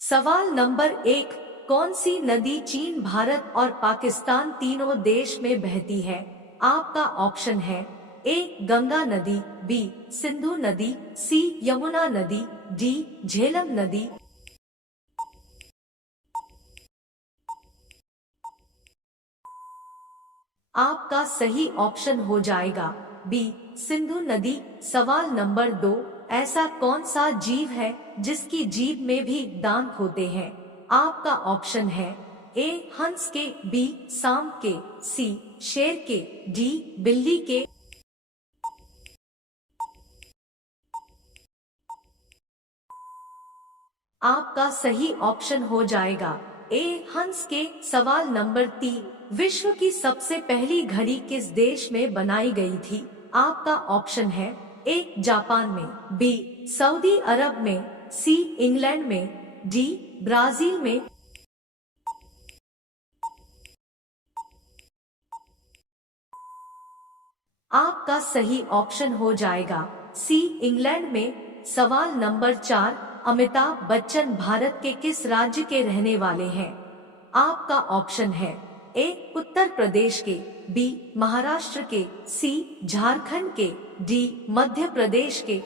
सवाल नंबर 1, कौन सी नदी चीन, भारत और पाकिस्तान तीनों देश में बहती है? आपका ऑप्शन है ए गंगा नदी, बी सिंधु नदी, सी यमुना नदी, डी झेलम नदी। आपका सही ऑप्शन हो जाएगा बी सिंधु नदी। सवाल नंबर 2, ऐसा कौन सा जीव है जिसकी जीभ में भी दांत होते हैं? आपका ऑप्शन है ए हंस के, बी सांप के, सी शेर के, डी बिल्ली के। आपका सही ऑप्शन हो जाएगा ए हंस के। सवाल नंबर 3, विश्व की सबसे पहली घड़ी किस देश में बनाई गई थी? आपका ऑप्शन है ए जापान में, बी सऊदी अरब में, सी इंग्लैंड में, डी ब्राजील में। आपका सही ऑप्शन हो जाएगा सी इंग्लैंड में। सवाल नंबर 4, अमिताभ बच्चन भारत के किस राज्य के रहने वाले हैं? आपका ऑप्शन है ए उत्तर प्रदेश के, बी महाराष्ट्र के, सी झारखंड के, डी मध्य प्रदेश के।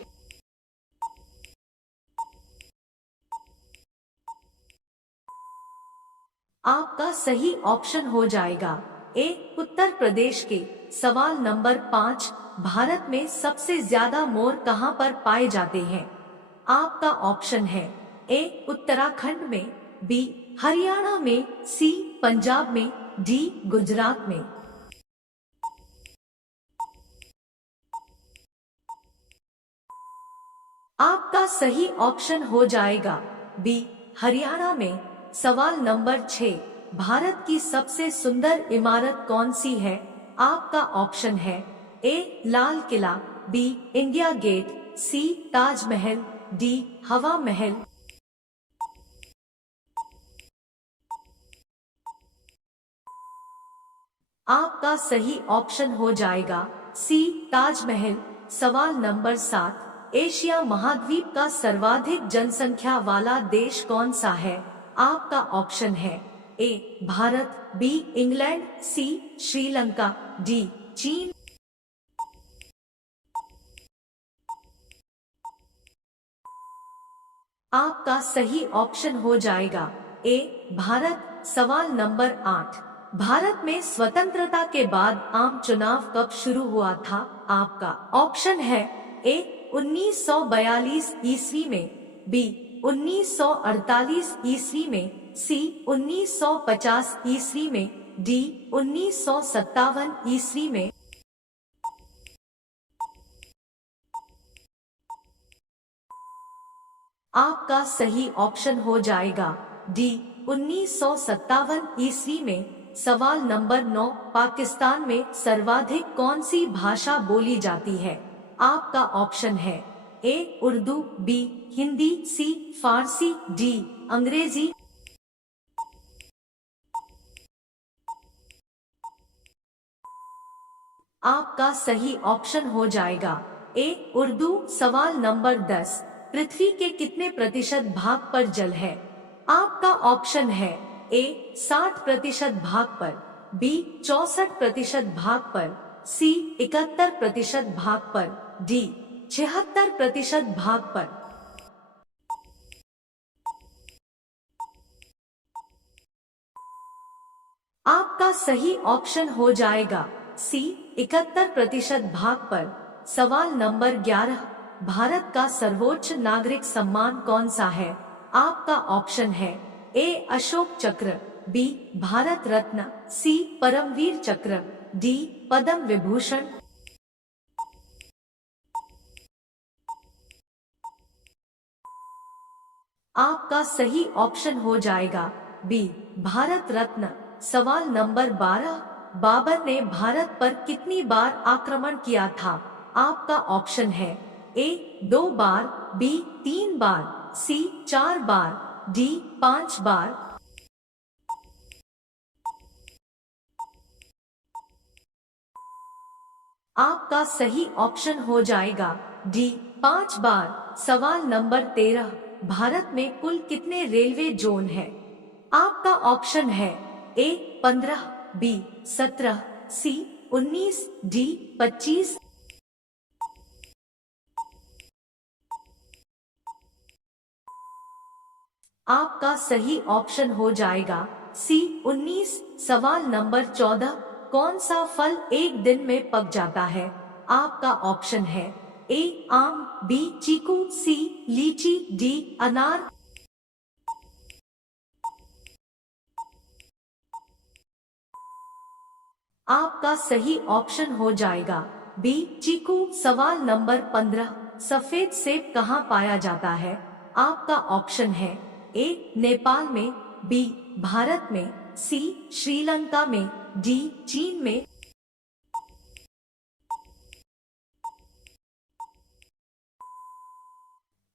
आपका सही ऑप्शन हो जाएगा ए उत्तर प्रदेश के। सवाल नंबर 5, भारत में सबसे ज्यादा मोर कहां पर पाए जाते हैं? आपका ऑप्शन है ए उत्तराखंड में, बी हरियाणा में, सी पंजाब में, डी गुजरात में। आपका सही ऑप्शन हो जाएगा बी हरियाणा में। सवाल नंबर 6, भारत की सबसे सुंदर इमारत कौन सी है? आपका ऑप्शन है ए Lal Qila, B India gate, सी ताजमहल, डी हवा महल। आपका सही ऑप्शन हो जाएगा सी ताजमहल। सवाल नंबर 7, एशिया महाद्वीप का सर्वाधिक जनसंख्या वाला देश कौन सा है? आपका ऑप्शन है ए भारत, बी इंग्लैंड, सी श्रीलंका, डी चीन। आपका सही ऑप्शन हो जाएगा ए भारत। सवाल नंबर 8, भारत में स्वतंत्रता के बाद आम चुनाव कब शुरू हुआ था? आपका ऑप्शन है ए 1942 ईस्वी में, बी 1948 ईस्वी में, सी 1950 ईस्वी में, डी 1957 ईस्वी में। आपका सही ऑप्शन हो जाएगा डी 1957 ईस्वी में। सवाल नंबर 9, पाकिस्तान में सर्वाधिक कौन सी भाषा बोली जाती है? आपका ऑप्शन है ए उर्दू, बी हिंदी, सी फारसी, डी अंग्रेजी। आपका सही ऑप्शन हो जाएगा ए उर्दू। सवाल नंबर 10, पृथ्वी के कितने प्रतिशत भाग पर जल है? आपका ऑप्शन है ए 60% भाग पर, बी 64% भाग पर, सी 71% भाग पर, डी 76% भाग पर। आपका सही ऑप्शन हो जाएगा सी 71% भाग पर। सवाल नंबर 11, भारत का सर्वोच्च नागरिक सम्मान कौन सा है? आपका ऑप्शन है ए अशोक चक्र, बी भारत रत्न, सी परमवीर चक्र, डी पद्म विभूषण। आपका सही ऑप्शन हो जाएगा बी भारत रत्न। सवाल नंबर 12, बाबर ने भारत पर कितनी बार आक्रमण किया था? आपका ऑप्शन है ए 2 बार, बी 3 बार, सी 4 बार, डी 5 बार। आपका सही ऑप्शन हो जाएगा डी 5 बार। सवाल नंबर 13, भारत में कुल कितने रेलवे जोन है? आपका ऑप्शन है ए 15, बी 17, सी 19, डी 25। आपका सही ऑप्शन हो जाएगा सी 19। सवाल नंबर 14, कौन सा फल एक दिन में पक जाता है? आपका ऑप्शन है ए आम, बी चीकू, सी लीची, डी अनार। आपका सही ऑप्शन हो जाएगा बी चीकू। सवाल नंबर 15, सफेद सेब कहाँ पाया जाता है? आपका ऑप्शन है ए नेपाल में, बी भारत में, सी श्रीलंका में, डी चीन में।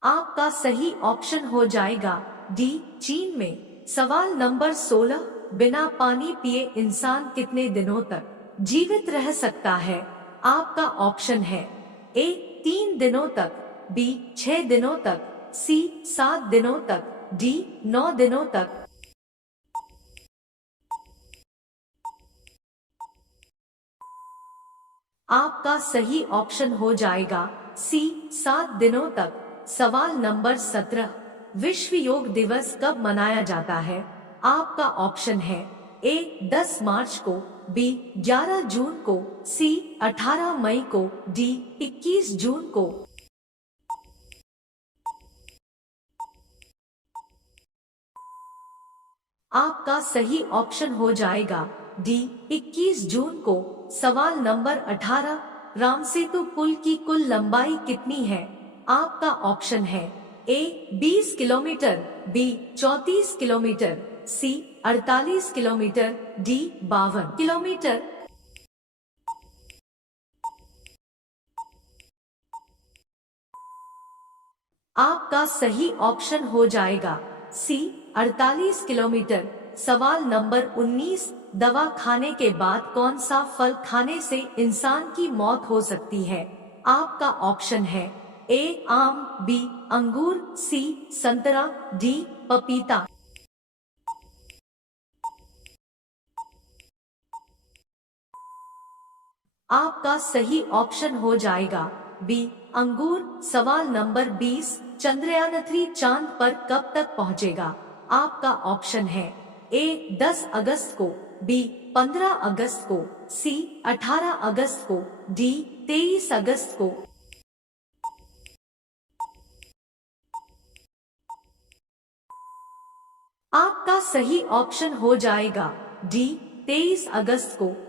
आपका सही ऑप्शन हो जाएगा डी चीन में। सवाल नंबर 16, बिना पानी पिए इंसान कितने दिनों तक जीवित रह सकता है? आपका ऑप्शन है ए 3 दिनों तक, बी 6 दिनों तक, सी 7 दिनों तक, डी 9 दिनों तक। आपका सही ऑप्शन हो जाएगा सी 7 दिनों तक। सवाल नंबर 17, विश्व योग दिवस कब मनाया जाता है? आपका ऑप्शन है ए 10 मार्च को, बी 11 जून को, सी 18 मई को, डी 21 जून को। आपका सही ऑप्शन हो जाएगा डी 21 जून को। सवाल नंबर 18, रामसेतु पुल की कुल लंबाई कितनी है? आपका ऑप्शन है ए 20 किलोमीटर, बी 34 किलोमीटर, सी 48 किलोमीटर, डी 52 किलोमीटर। आपका सही ऑप्शन हो जाएगा सी 48 किलोमीटर। सवाल नंबर 19, दवा खाने के बाद कौन सा फल खाने से इंसान की मौत हो सकती है? आपका ऑप्शन है ए आम, बी अंगूर, सी संतरा, डी पपीता। आपका सही ऑप्शन हो जाएगा बी अंगूर। सवाल नंबर 20, चंद्रयान-3 चांद पर कब तक पहुंचेगा? आपका ऑप्शन है ए 10 अगस्त को, बी 15 अगस्त को, सी 18 अगस्त को, डी 23 अगस्त को। आपका सही ऑप्शन हो जाएगा डी 23 अगस्त को।